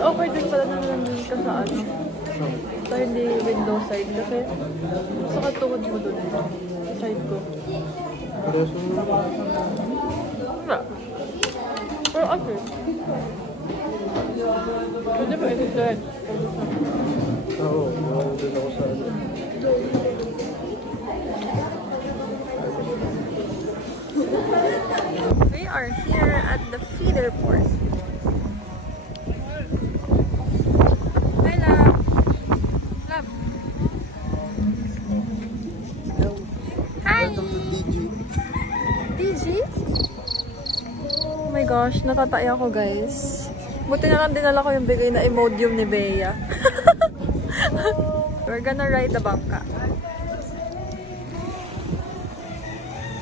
okay din pala na nandun ka sa ano. So, hindi window side kasi sa katuhod mo dun. Sa side ko. Wala. Pero okay. Pwede ba ito dyan? Oo, dun ako sa ano. We are here at the feeder port. Hi, love. Love. Hi. Welcome to DG. DG? Oh my gosh, natataya ako guys. Buti na lang dinala ko yung bigay na Imodium ni Bea. We're gonna ride the bangka.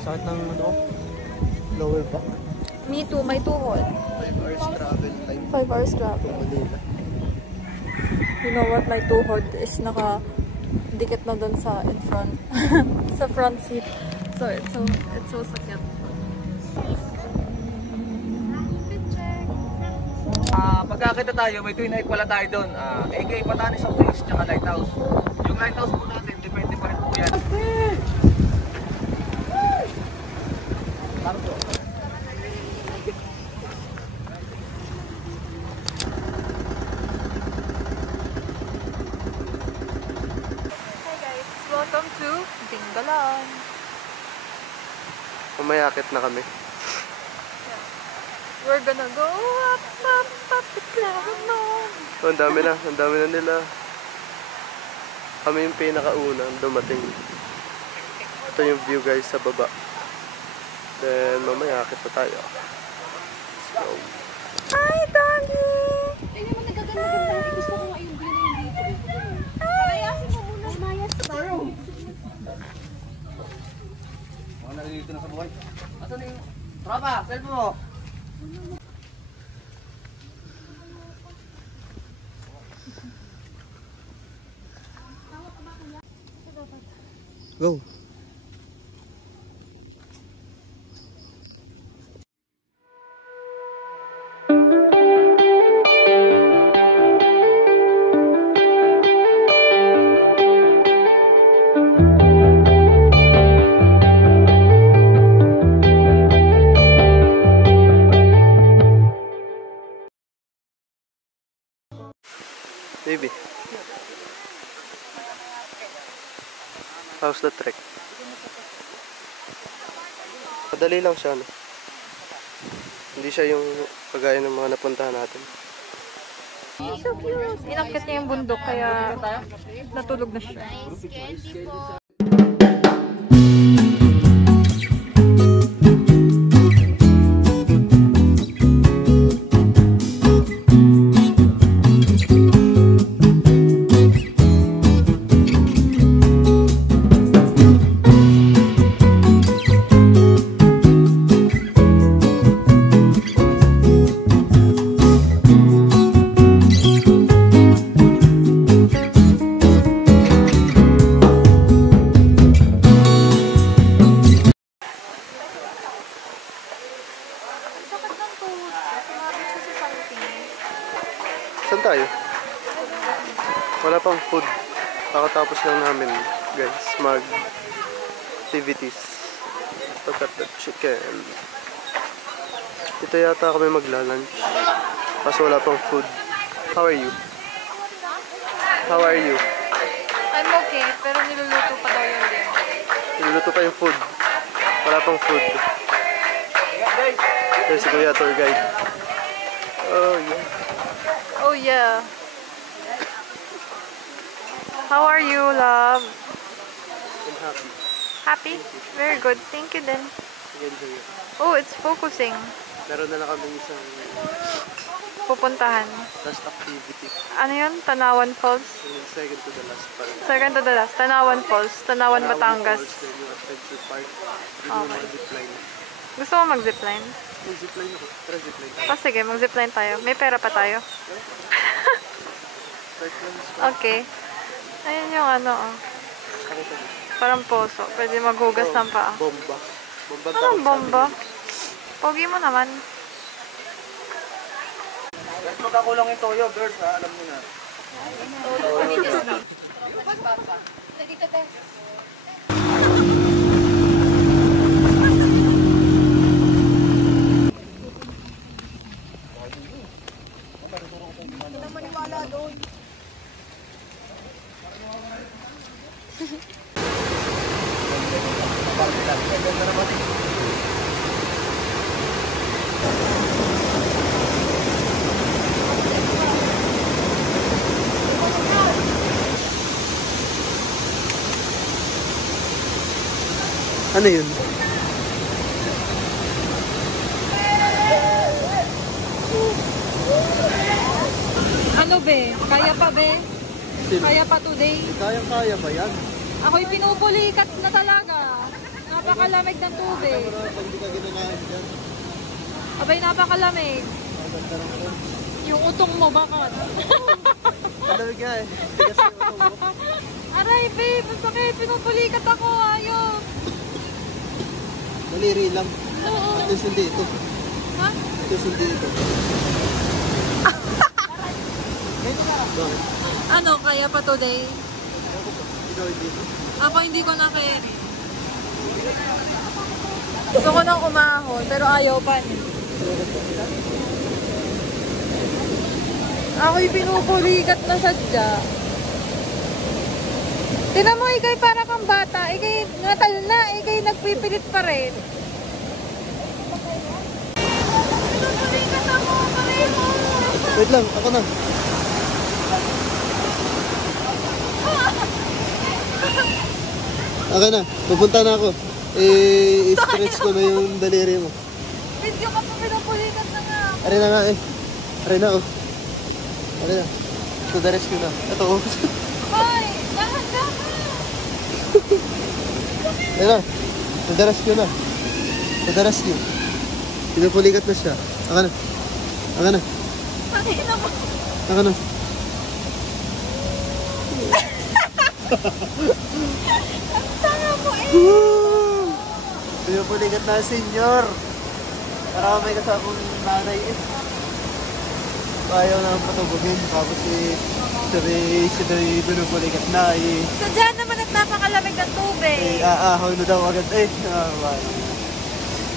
Sakit ng ano? Lower back. Me too, may tuhod. 5 hours travel time. 5 hours travel. Manila. You know what? My tuhod is naka-dikit na dun sa in front. Sa front seat. So, it's so sakit. Pagkakita tayo, may twin hike pala tayo doon. AK Patanis of Place, tsaka Lighthouse. Yung Lighthouse po natin, depende pa rin po yan. Hi guys, welcome to Dingalan. Umayakit na kami. We're gonna go up, it's moon. So, ang dami na nila. Kami yung pinakaunang dumating. Ito yung view guys sa baba. Then mamaya akit pa tayo. Let's go. Hi, Doggy! Tingnan mo, nagaganda-ganda. Gusto ko nga yung view na yung dito. Palayasin mo muna. Umayas ka tayo. Mga nalilito na sa buhay. Ato na yung tropa, cellphone mo. Go. Baby. How's the trek? Madali lang siya, no? Hindi siya yung kagaya ng mga napuntahan natin. So cute! Inakit niya yung bundok kaya natulog na siya. Saan tayo? Wala pang food. Kakatapos lang namin, guys, mag-activities. Look at the chicken. Dito yata kami magla-lunch. Kaso wala pang food. How are you? How are you? I'm okay, pero niluluto pa daw yun din. Niluluto pa yung food. Wala pang food. There's si Kuya, tour guide. Oh, yeah. Oh yeah. How are you, love? I'm happy. Happy? Very good. Thank you then. Again, Kuya. Oh, it's focusing. Meron na lang kami isang Pupuntahan. last activity. Ano yun? Tanawan Falls? And then second to the last part. Second to the last. Tanawan Falls. Tanawan, Batangas. Falls, then yung adventure park. Then yung mga zipline. Gusto mo mag-zipline? Yung zipline ako. Tara zipline tayo. Oh, sige, mag-zipline tayo. May pera pa tayo. Start lang. Okay. Ayun yung ano, oh. Ano ito? Parang poso. Pwede maghugas ng paa. Bomba. Bomba. Anong bomba? Pogi mo naman. magkakulang yung toyo, girls, ha? Alam niyo na. Ano yun? Ano be? Kaya pa be? Sino? Kaya pa today? Kayang-kaya ba yan? Ako'y pinupulikat na talaga. Napakalamig ng tubig. Pag hindi ka ginanahan dyan, Abay, napakalamig. maganda lang ko. Yung utong mo, bakit? Malamig nga eh. Tigas yung utong mo. Aray, babe, bakit? Pinupulikat ako, ayos. Daliri lang. Oo. At least hindi ito. Ha? At least hindi ito. Bakit? Ano, kaya pa today? Ikaw hindi ito. Ako hindi ko na kaya. Gusto ko nang umahon, pero ayaw pa niya. Ako'y pinupulikat na sadya. Tinan mo, ikay para kang bata. Ikay natal na, ikay nagpipilit pa rin. Pinupulikat ako, pareho. Wait lang, ako na. Okay na, pupunta na ako. I-stretch ko na yung daliri mo. Video ka pa, pinupulikat na nga. Ari na nga eh. Ari na oh. Ari na. To the rescue na. Ito oh. Hoy, dahan-dahan. Ari na. To the rescue na. To the rescue. Pinupulikat na siya. Aka na. Aka na. Kanina mo. Aka na. Tanga mo eh. Woo! Pinupulikat na senyor. Para may kasabong nanay eh. Ayaw na patubugin. Tapos si pinupulikat na eh. Sadya naman at napakalamig ng tubig. Aahaw na daw agad eh.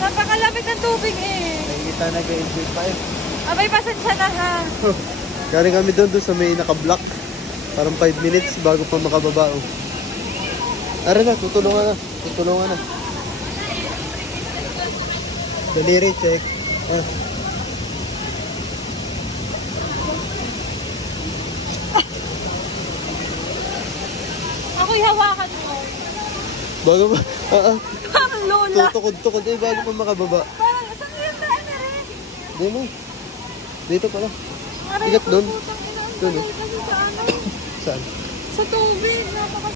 Napakalamig ng tubig eh. Nakikita nag-enjoy pa eh. Abay, pasensya na ha. Galing kami doon sa may naka-block. Parang 5 minutes bago pa makababa. Oh. Tara na, tutulungan na. Tutulungan na. Daliri, check. Ah. Ako'y hawakan mo. Bago ba? Parang lola. Tutukod-tukod eh bago pa makababa. Parang saan yung daan na rin? Di mo. Dito pala. Aray, Bigat doon. putang ina, ang Doon, tagal kasi sa ano. Saan? Sa tubig. Napaka